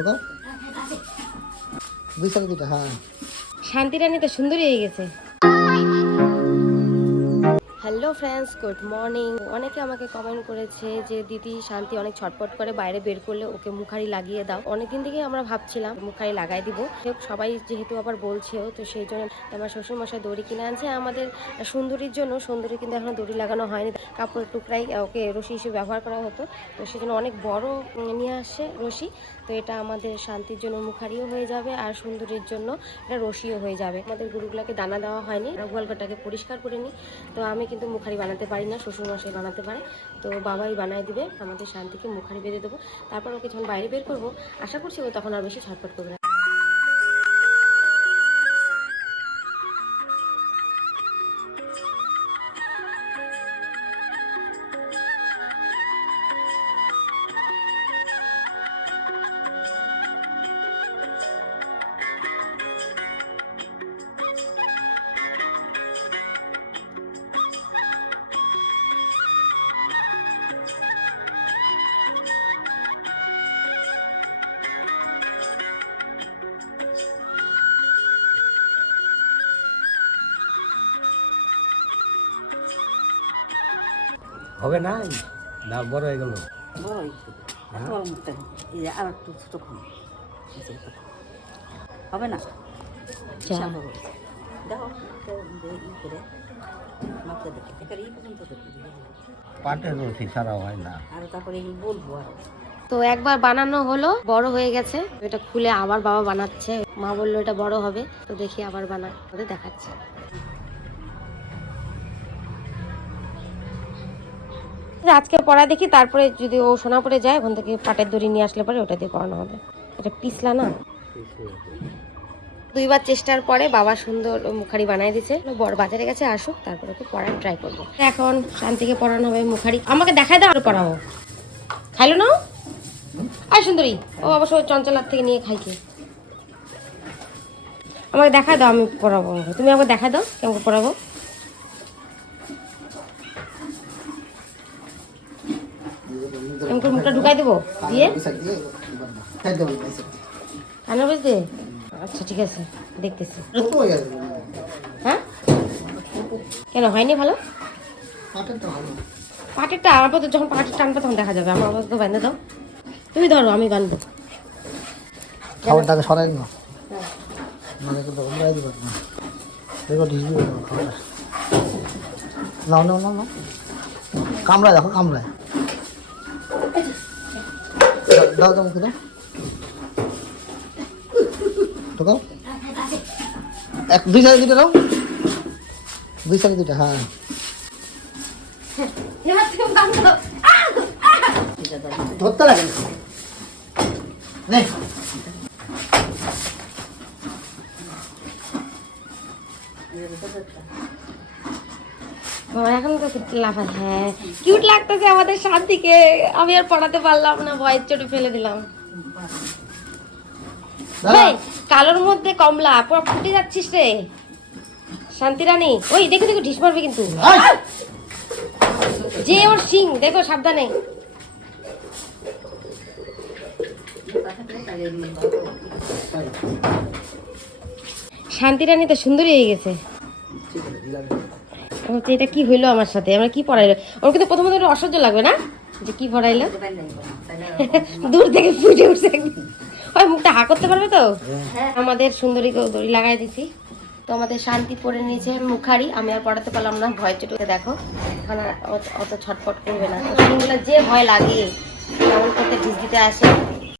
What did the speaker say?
দেখো দুই সাইডে দুটো। হ্যাঁ, শান্তি রানী তো সুন্দরী হয়ে গেছে। Hello friends, good morning. অনেকে আমাকে কমেন্ট করেছে যে দিদি শান্তি অনেক ছটপট করে, বাইরে বের করলে ওকে মুখারি লাগিয়ে দাও। অনেকদিন থেকে আমরা ভাবছিলাম মুখারি লাগাই দিব, সবাই যেহেতু আবার বলছেও, তো সেই জন্য আমার শ্বশুরমশাই দড়ি কিনে আনছে আমাদের সুন্দরীর জন্য। সুন্দরী কিন্তু এখনো দড়ি লাগানো হয়নি, কাপড়ের টুকরাই ওকে রশি হিসেবে ব্যবহার করা হতো, তো সেই জন্য অনেক বড় নিয়ে আসছে রশি। তো এটা আমাদের শান্তির জন্য মুখারিও হয়ে যাবে আর সুন্দরীর জন্য এটা রশিও হয়ে যাবে। আমাদের গরুগুলোকে দানা দেওয়া হয়নি, গোয়ালঘরটাকে পরিষ্কার করে নিই। তো আমি কিন্তু মুখারি বানাতে পারি না, শ্বশুরমশাই বানাতে পারে, তো বাবাই বানায় দিবে। আমাদের শান্তিকে মুখারি বেঁধে দেবো, তারপর ওকে যখন বাইরে বের করবো আশা করছি ও তখন আর বেশি ছটফট করবে না। হবে না, না বড় হয়ে গেল। আর একটু ছোট হবে না, পাটের রশি ছাড়া হয় না। আর তারপরে বলবো আর তো একবার বানানো হলো, বড় হয়ে গেছে, এটা খুলে আবার বাবা বানাচ্ছে। মা বললো এটা বড় হবে, তো দেখি আবার বানায়, ওদের দেখাচ্ছে। আজকে পড়া দেখি, তারপরে যদি ও সোনাপুরে যায় ওখান থেকে পাটের দড়ি নিয়ে আসলে পরে ওটা দিয়ে পড়ানো হবে। এটা পিছলা না, দুইবার চেষ্টার পরে বাবা সুন্দর মুখারি বানাই দিচ্ছে। বড় বাজারে গেছে, আসুক তারপরে ওকে পড়ার ট্রাই করবো। এখন শান্তিকে পড়ানো হবে মুখারি। আমাকে দেখাই দাও আর পড়াবো। খাইলো না আর সুন্দরী, ও অবশ্য চঞ্চলার থেকে নিয়ে খাইছে। আমাকে দেখা দাও, আমি পড়াবো। তুমি আমাকে দেখা দাও কেমন পড়াবো। এমন করে মুখটা ঢুকাই দেবো দিয়ে কান্না বুঝতে। আচ্ছা ঠিক আছে, দেখতেছি। হ্যাঁ কেন হয়নি ভালো? পাটেরটা আমার পথে যখন পাটের টানবে তখন দেখা যাবে। আমার অবস্থা বাঁধে দাও, তুমি ধরো আমি বাঁধবো। খাবারটাকে সরাই না, মানে কিন্তু উমরাই দিবা না, দেখো ঢিস দিবে না খাবারটা। নাও নাও নাও নাও, কামড়ায় দেখো, কামড়ায় দাও দাও মুখে দাও, তো দাও এক দুই সাইডে দুটো দাও, দুই সাইডে দুটো। হ্যাঁ, ধরতে লাগে না। এখন তো লাফা। হ্যাঁ কিউট লাগতেছে আমাদের শান্তিকে। আমি আর পড়াতে পারলাম না, ভয়ের চোটে ফেলে দিলাম। কালোর মধ্যে কমলা, পুরো ফুটে যাচ্ছিস রে শান্তি রানী। ওই দেখো দেখো ঢিস মারবে কিন্তু, যে ওর সিং দেখো, সাবধানে। শান্তি রানী তো সুন্দরী হয়ে গেছে। এটা কি হইলো আমার সাথে, আমরা কি পড়াইলো? ওর কিন্তু প্রথমত একটু অসহ্য লাগবে না যে কি পড়াইলো, দূর থেকে ফুটে উঠছে। ওই মুখটা হা করতে পারবে তো। আমাদের সুন্দরীকেও দড়ি লাগাই দিছি। তো আমাদের শান্তি পরে নিয়েছে মুখারি। আমি আর পড়াতে পারলাম না, ভয় চোটে দেখো এখন আর অত ছটফট করবে না। তো যে ভয় লাগে এমন করতে ঢিস দিতে আসে।